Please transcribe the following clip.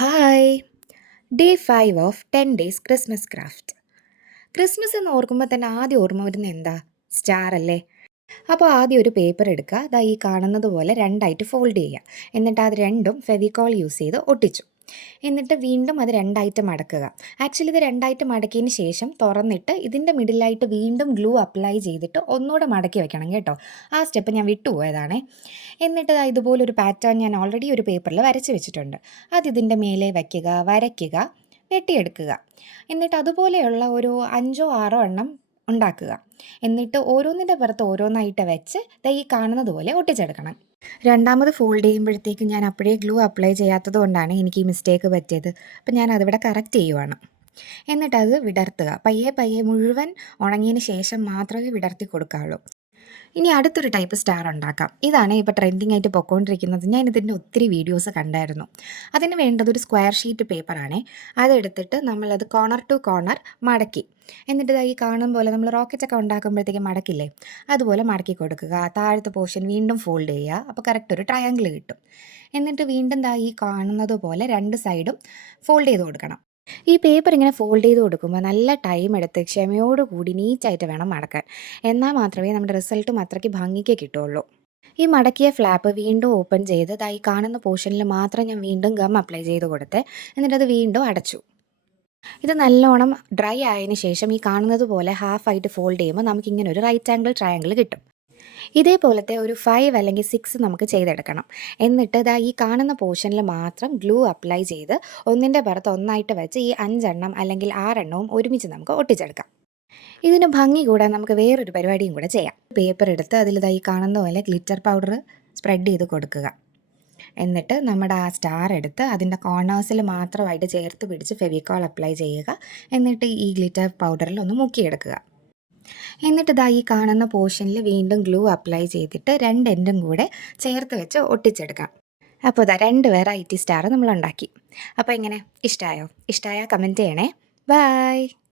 Hi! Day 5 of 10 days Christmas craft. Christmas എന്ന് ഓർക്കുമ്പോൾ തന്നെ ആദ്യം ഓർമ്മ വരുന്നത് എന്താ? സ്റ്റാർ അല്ലേ? അപ്പോൾ ആദ്യം ഒരു പേപ്പർ എടുക്കുക. ദാ ഈ കാണുന്നത് പോലെ രണ്ടായിട്ട് ഫോൾഡ് ചെയ്യുക. എന്നിട്ട് അത് രണ്ടും ഫെവിക്കോൾ യൂസ് ചെയ്ത് ഒട്ടിച്ചു. എന്നിട്ട് വീണ്ടും അത് രണ്ടായിട്ട് മടക്കുക. ആക്ച്വലി ഇത് രണ്ടായിട്ട് മടക്കിയതിന് ശേഷം തുറന്നിട്ട് ഇതിൻ്റെ മിഡിലായിട്ട് വീണ്ടും ഗ്ലൂ അപ്ലൈ ചെയ്തിട്ട് ഒന്നുകൂടെ മടക്കി വെക്കണം കേട്ടോ. ആ സ്റ്റെപ്പ് ഞാൻ വിട്ടുപോയതാണേ. എന്നിട്ട് ദാ ഇതുപോലൊരു പാറ്റേൺ ഞാൻ ഓൾറെഡി ഒരു പേപ്പറിൽ വരച്ച് വെച്ചിട്ടുണ്ട്. അത് ഇതിൻ്റെ മേലെ വയ്ക്കുക, വരയ്ക്കുക, വെട്ടിയെടുക്കുക. എന്നിട്ട് അതുപോലെയുള്ള ഒരു 5ഓ 6ഓ എണ്ണം ഉണ്ടാക്കുക. എന്നിട്ട് ഓരോന്നിൻ്റെ പുറത്ത് ഓരോന്നായിട്ട് വെച്ച് ദാ ഈ കാണുന്നത് പോലെ ഒട്ടിച്ചെടുക്കണം. രണ്ടാമത് ഫോൾഡ് ചെയ്യുമ്പോഴത്തേക്കും ഞാൻ അപ്പോഴേ ഗ്ലൂ അപ്ലൈ ചെയ്യാത്തത് കൊണ്ടാണ് എനിക്ക് ഈ മിസ്റ്റേക്ക് പറ്റിയത്. അപ്പം ഞാൻ അതിവിടെ കറക്റ്റ് ചെയ്യുവാണ്. എന്നിട്ടത് വിടർത്തുക. പയ്യെ പയ്യെ മുഴുവൻ ഉണങ്ങിയതിന് ശേഷം മാത്രമേ വിടർത്തി കൊടുക്കാവുള്ളൂ. ഇനി അടുത്തൊരു ടൈപ്പ് സ്റ്റാർ ഉണ്ടാക്കാം. ഇതാണ് ഇപ്പോൾ ട്രെൻഡിങ് ആയിട്ട് പൊയ്ക്കൊണ്ടിരിക്കുന്നത്. ഞാൻ ഇതിൻ്റെ ഒത്തിരി വീഡിയോസ് കണ്ടായിരുന്നു. അതിന് വേണ്ടത് ഒരു സ്ക്വയർ ഷീറ്റ് പേപ്പറാണേ. അതെടുത്തിട്ട് നമ്മളത് കോർണർ ടു കോർണർ മടക്കി, എന്നിട്ട് ഈ കാണും പോലെ നമ്മൾ റോക്കറ്റൊക്കെ ഉണ്ടാക്കുമ്പോഴത്തേക്കും മടക്കില്ലേ, അതുപോലെ മടക്കി കൊടുക്കുക. താഴത്തെ പോർഷൻ വീണ്ടും ഫോൾഡ് ചെയ്യുക. അപ്പോൾ കറക്റ്റ് ഒരു ട്രയാങ്കിൾ കിട്ടും. എന്നിട്ട് വീണ്ടും ഈ കാണുന്നത് പോലെ രണ്ട് സൈഡും ഫോൾഡ് ചെയ്ത് കൊടുക്കണം. ഈ പേപ്പർ ഇങ്ങനെ ഫോൾഡ് ചെയ്ത് കൊടുക്കുമ്പോൾ നല്ല ടൈം എടുത്ത് ക്ഷമയോടുകൂടി നീറ്റായിട്ട് വേണം മടക്കാൻ. എന്നാൽ മാത്രമേ നമ്മുടെ റിസൾട്ടും അത്രയ്ക്ക് ഭംഗിക്ക് കിട്ടുള്ളൂ. ഈ മടക്കിയ ഫ്ലാപ്പ് വീണ്ടും ഓപ്പൺ ചെയ്ത് ഈ കാണുന്ന പോർഷനിൽ മാത്രം ഞാൻ വീണ്ടും ഗം അപ്ലൈ ചെയ്ത് കൊടുത്ത് എന്നിട്ടത് വീണ്ടും അടച്ചു. ഇത് നല്ലോണം ഡ്രൈ ആയതിനു ശേഷം ഈ കാണുന്നത് പോലെ ഹാഫായിട്ട് ഫോൾഡ് ചെയ്യുമ്പോൾ നമുക്കിങ്ങനെ ഒരു റൈറ്റ് ആംഗിൾ ട്രയാങ്കിൾ കിട്ടും. ഇതേപോലത്തെ ഒരു 5 അല്ലെങ്കിൽ 6 നമുക്ക് ചെയ്തെടുക്കണം. എന്നിട്ട് ഈ കാണുന്ന പോർഷനിൽ മാത്രം ഗ്ലൂ അപ്ലൈ ചെയ്ത് ഒന്നിൻ്റെ പുറത്ത് ഒന്നായിട്ട് വെച്ച് ഈ 5 എണ്ണം അല്ലെങ്കിൽ 6 എണ്ണവും ഒരുമിച്ച് നമുക്ക് ഒട്ടിച്ചെടുക്കാം. ഇതിന് ഭംഗി കൂടാൻ നമുക്ക് വേറൊരു പരിപാടിയും കൂടെ ചെയ്യാം. പേപ്പർ എടുത്ത് അതിൽ ഈ കാണുന്ന പോലെ ഗ്ലിറ്റർ പൗഡർ സ്പ്രെഡ് ചെയ്ത് കൊടുക്കുക. എന്നിട്ട് നമ്മുടെ ആ സ്റ്റാർ എടുത്ത് അതിൻ്റെ കോർണേഴ്സിൽ മാത്രമായിട്ട് ചേർത്ത് പിടിച്ച് ഫെവിക്കോൾ അപ്ലൈ ചെയ്യുക. എന്നിട്ട് ഈ ഗ്ലിറ്റർ പൗഡറിൽ ഒന്ന് മുക്കിയെടുക്കുക. എന്നിട്ട് ഈ കാണുന്ന പോർഷനിൽ വീണ്ടും ഗ്ലൂ അപ്ലൈ ചെയ്തിട്ട് രണ്ട് എൻഡും കൂടെ ചേർത്ത് വെച്ച് ഒട്ടിച്ചെടുക്കാം. അപ്പോൾ 2 വെറൈറ്റി സ്റ്റാർ നമ്മൾ ഉണ്ടാക്കി. അപ്പോൾ എങ്ങനെ, ഇഷ്ടമായോ? ഇഷ്ടമായാൽ കമൻറ്റ് ചെയ്യണേ. ബൈ.